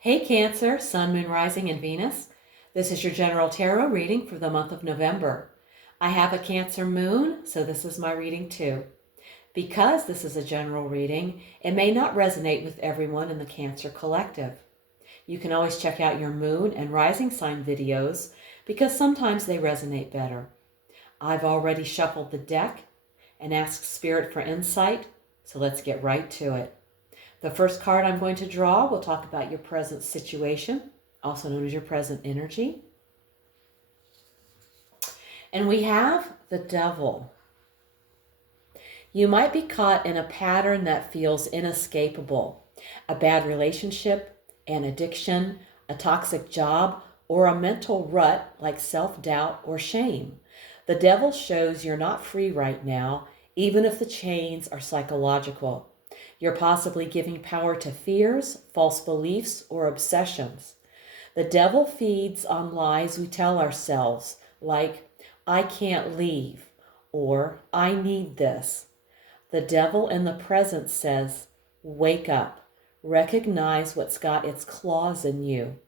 Hey Cancer, Sun, Moon, Rising, and Venus. This is your general tarot reading for the month of November. I have a Cancer moon, so this is my reading too. Because this is a general reading, it may not resonate with everyone in the Cancer collective. You can always check out your moon and rising sign videos because sometimes they resonate better. I've already shuffled the deck and asked Spirit for insight, so let's get right to it. The first card I'm going to draw will talk about your present situation, also known as your present energy. And we have the Devil. You might be caught in a pattern that feels inescapable. A bad relationship, an addiction, a toxic job, or a mental rut like self-doubt or shame. The Devil shows you're not free right now, even if the chains are psychological. You're possibly giving power to fears, false beliefs, or obsessions. The Devil feeds on lies we tell ourselves, like, I can't leave, or I need this. The Devil in the present says, wake up, recognize what's got its claws in you.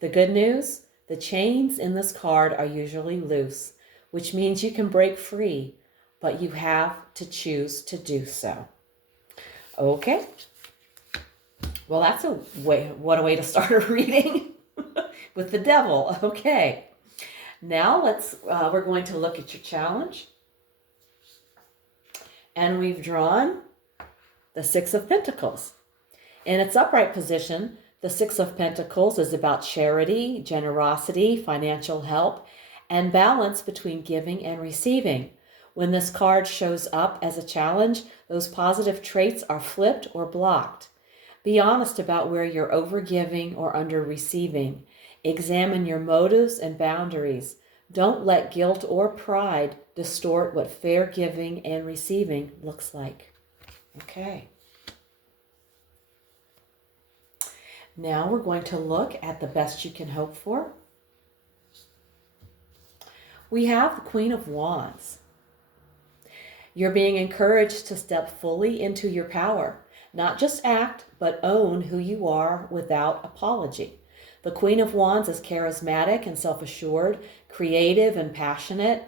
The good news, the chains in this card are usually loose, which means you can break free, but you have to choose to do so. Okay. Well, that's what a way to start a reading with the Devil. Okay. Now we're going to look at your challenge. And we've drawn the Six of Pentacles. In its upright position, the Six of Pentacles is about charity, generosity, financial help, and balance between giving and receiving. When this card shows up as a challenge, those positive traits are flipped or blocked. Be honest about where you're overgiving or under-receiving. Examine your motives and boundaries. Don't let guilt or pride distort what fair giving and receiving looks like. Okay. Now we're going to look at the best you can hope for. We have the Queen of Wands. You're being encouraged to step fully into your power. Not just act, but own who you are without apology. The Queen of Wands is charismatic and self-assured, creative and passionate,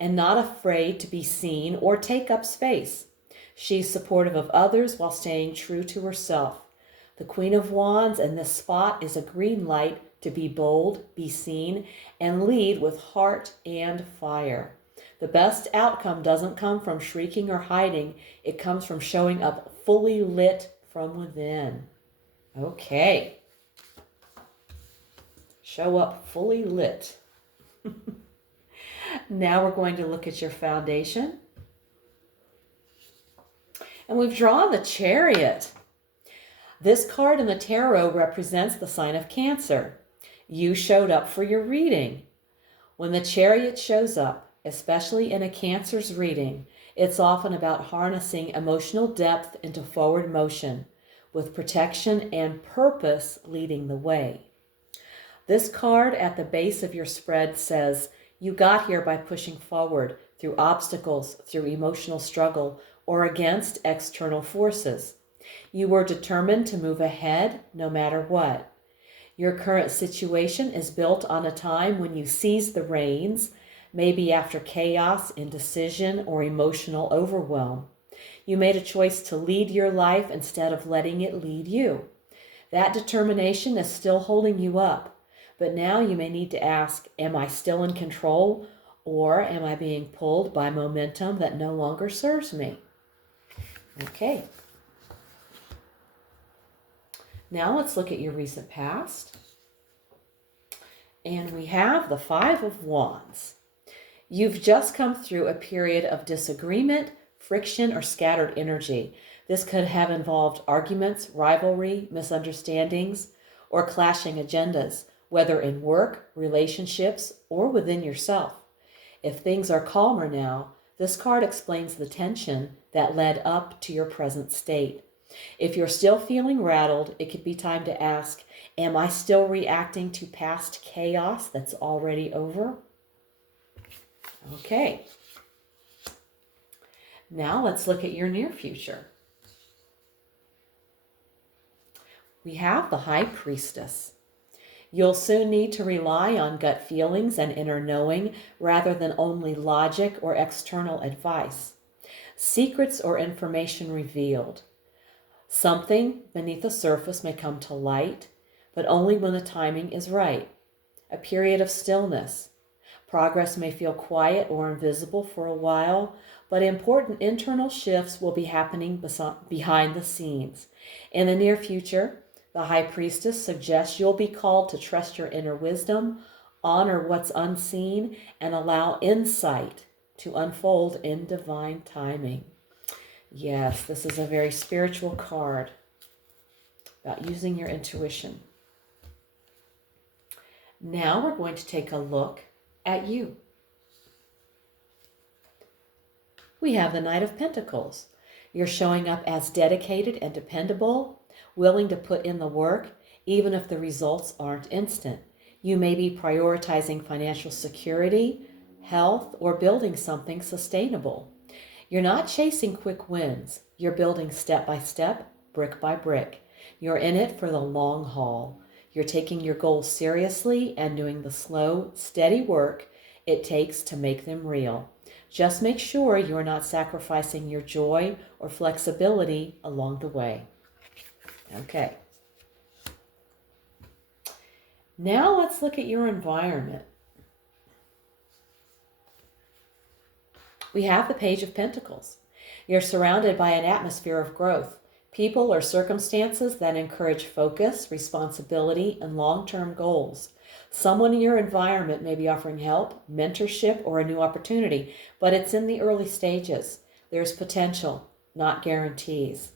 and not afraid to be seen or take up space. She's supportive of others while staying true to herself. The Queen of Wands in this spot is a green light to be bold, be seen, and lead with heart and fire. The best outcome doesn't come from shrieking or hiding. It comes from showing up fully lit from within. Okay. Show up fully lit. Now we're going to look at your foundation. And we've drawn the Chariot. This card in the tarot represents the sign of Cancer. You showed up for your reading. When the Chariot shows up, especially in a Cancer's reading, it's often about harnessing emotional depth into forward motion, with protection and purpose leading the way. This card at the base of your spread says, you got here by pushing forward through obstacles, through emotional struggle, or against external forces. You were determined to move ahead no matter what. Your current situation is built on a time when you seized the reins, maybe after chaos, indecision, or emotional overwhelm. You made a choice to lead your life instead of letting it lead you. That determination is still holding you up, but now you may need to ask, am I still in control, or am I being pulled by momentum that no longer serves me? Okay. Now let's look at your recent past. And we have the Five of Wands. You've just come through a period of disagreement, friction, or scattered energy. This could have involved arguments, rivalry, misunderstandings, or clashing agendas, whether in work, relationships, or within yourself. If things are calmer now, this card explains the tension that led up to your present state. If you're still feeling rattled, it could be time to ask, am I still reacting to past chaos that's already over? Okay. Now let's look at your near future. We have the High Priestess. You'll soon need to rely on gut feelings and inner knowing rather than only logic or external advice. Secrets or information revealed. Something beneath the surface may come to light, but only when the timing is right. A period of stillness. Progress may feel quiet or invisible for a while, but important internal shifts will be happening behind the scenes. In the near future, the High Priestess suggests you'll be called to trust your inner wisdom, honor what's unseen, and allow insight to unfold in divine timing. Yes, this is a very spiritual card about using your intuition. Now we're going to take a look at you. We have the Knight of Pentacles. You're showing up as dedicated and dependable, willing to put in the work, even if the results aren't instant. You may be prioritizing financial security, health, or building something sustainable. You're not chasing quick wins. You're building step by step, brick by brick. You're in it for the long haul. You're taking your goals seriously and doing the slow, steady work it takes to make them real. Just make sure you're not sacrificing your joy or flexibility along the way. Okay. Now let's look at your environment. We have the Page of Pentacles. You're surrounded by an atmosphere of growth, people or circumstances that encourage focus, responsibility, and long-term goals. Someone in your environment may be offering help, mentorship, or a new opportunity, but it's in the early stages. There's potential, not guarantees.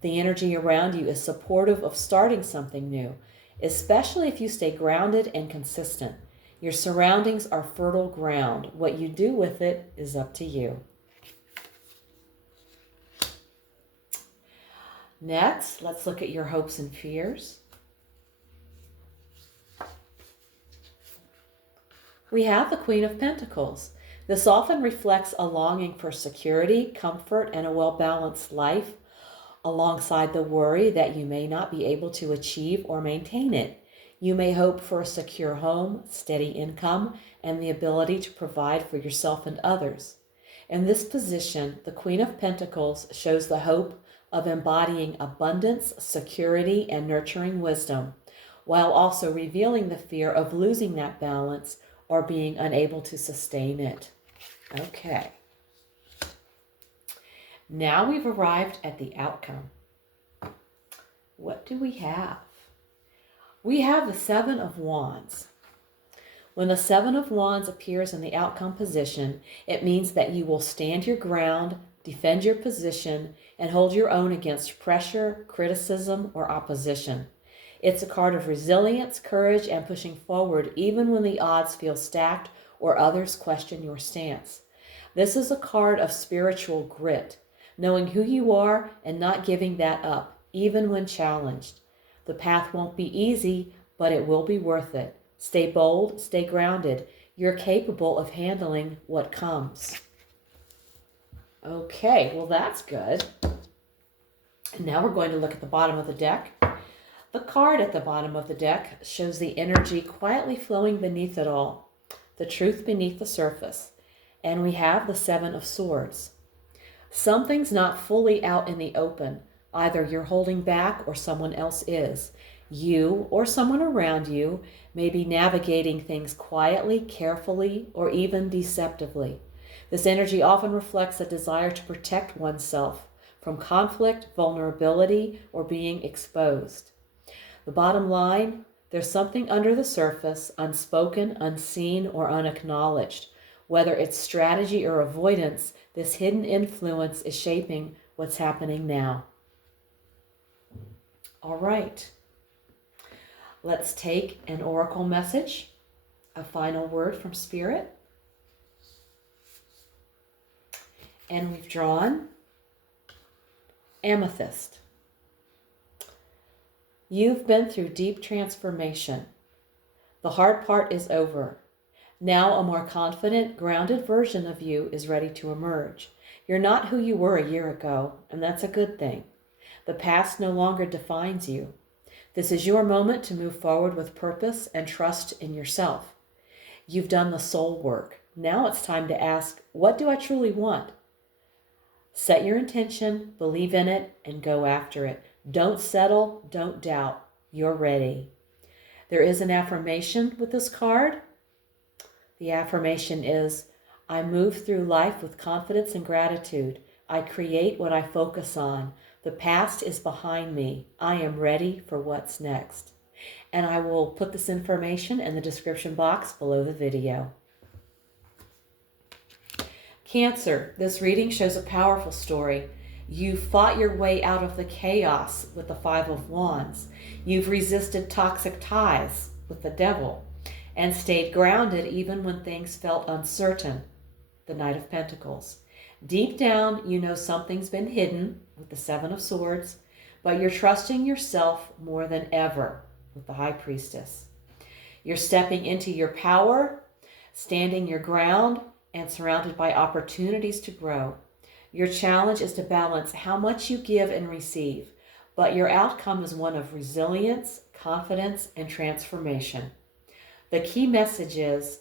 The energy around you is supportive of starting something new, especially if you stay grounded and consistent. Your surroundings are fertile ground. What you do with it is up to you. Next, let's look at your hopes and fears. We have the Queen of Pentacles. This often reflects a longing for security, comfort, and a well-balanced life, alongside the worry that you may not be able to achieve or maintain it. You may hope for a secure home, steady income, and the ability to provide for yourself and others. In this position, the Queen of Pentacles shows the hope of embodying abundance, security, and nurturing wisdom, while also revealing the fear of losing that balance or being unable to sustain it. Okay. Now we've arrived at the outcome. What do we have? We have the Seven of Wands. When the Seven of Wands appears in the outcome position, it means that you will stand your ground, defend your position, and hold your own against pressure, criticism, or opposition. It's a card of resilience, courage, and pushing forward even when the odds feel stacked or others question your stance. This is a card of spiritual grit, knowing who you are and not giving that up, even when challenged. The path won't be easy, but it will be worth it. Stay bold, stay grounded. You're capable of handling what comes. Okay, well that's good. And now we're going to look at the bottom of the deck. The card at the bottom of the deck shows the energy quietly flowing beneath it all, the truth beneath the surface. And we have the Seven of Swords. Something's not fully out in the open. Either you're holding back or someone else is. You or someone around you may be navigating things quietly, carefully, or even deceptively. This energy often reflects a desire to protect oneself from conflict, vulnerability, or being exposed. The bottom line, there's something under the surface, unspoken, unseen, or unacknowledged. Whether it's strategy or avoidance, this hidden influence is shaping what's happening now. All right. Let's take an oracle message, a final word from Spirit. And we've drawn Amethyst. You've been through deep transformation. The hard part is over. Now a more confident, grounded version of you is ready to emerge. You're not who you were a year ago, and that's a good thing. The past no longer defines you. This is your moment to move forward with purpose and trust in yourself. You've done the soul work. Now it's time to ask, what do I truly want? Set your intention, believe in it, and go after it. Don't settle, don't doubt. You're ready. There is an affirmation with this card. The affirmation is, I move through life with confidence and gratitude. I create what I focus on. The past is behind me. I am ready for what's next. And I will put this information in the description box below the video. Cancer, this reading shows a powerful story. You fought your way out of the chaos with the Five of Wands. You've resisted toxic ties with the Devil and stayed grounded even when things felt uncertain, the Knight of Pentacles. Deep down, you know something's been hidden with the Seven of Swords, but you're trusting yourself more than ever with the High Priestess. You're stepping into your power, standing your ground, and surrounded by opportunities to grow. Your challenge is to balance how much you give and receive, but your outcome is one of resilience, confidence, and transformation. The key message is,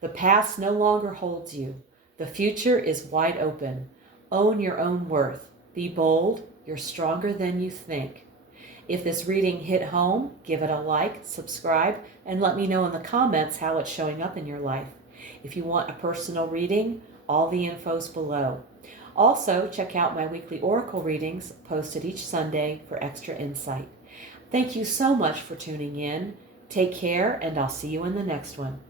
the past no longer holds you. The future is wide open. Own your own worth. Be bold. You're stronger than you think. If this reading hit home, give it a like, subscribe, and let me know in the comments how it's showing up in your life. If you want a personal reading, all the info's below. Also, check out my weekly oracle readings posted each Sunday for extra insight. Thank you so much for tuning in. Take care, and I'll see you in the next one.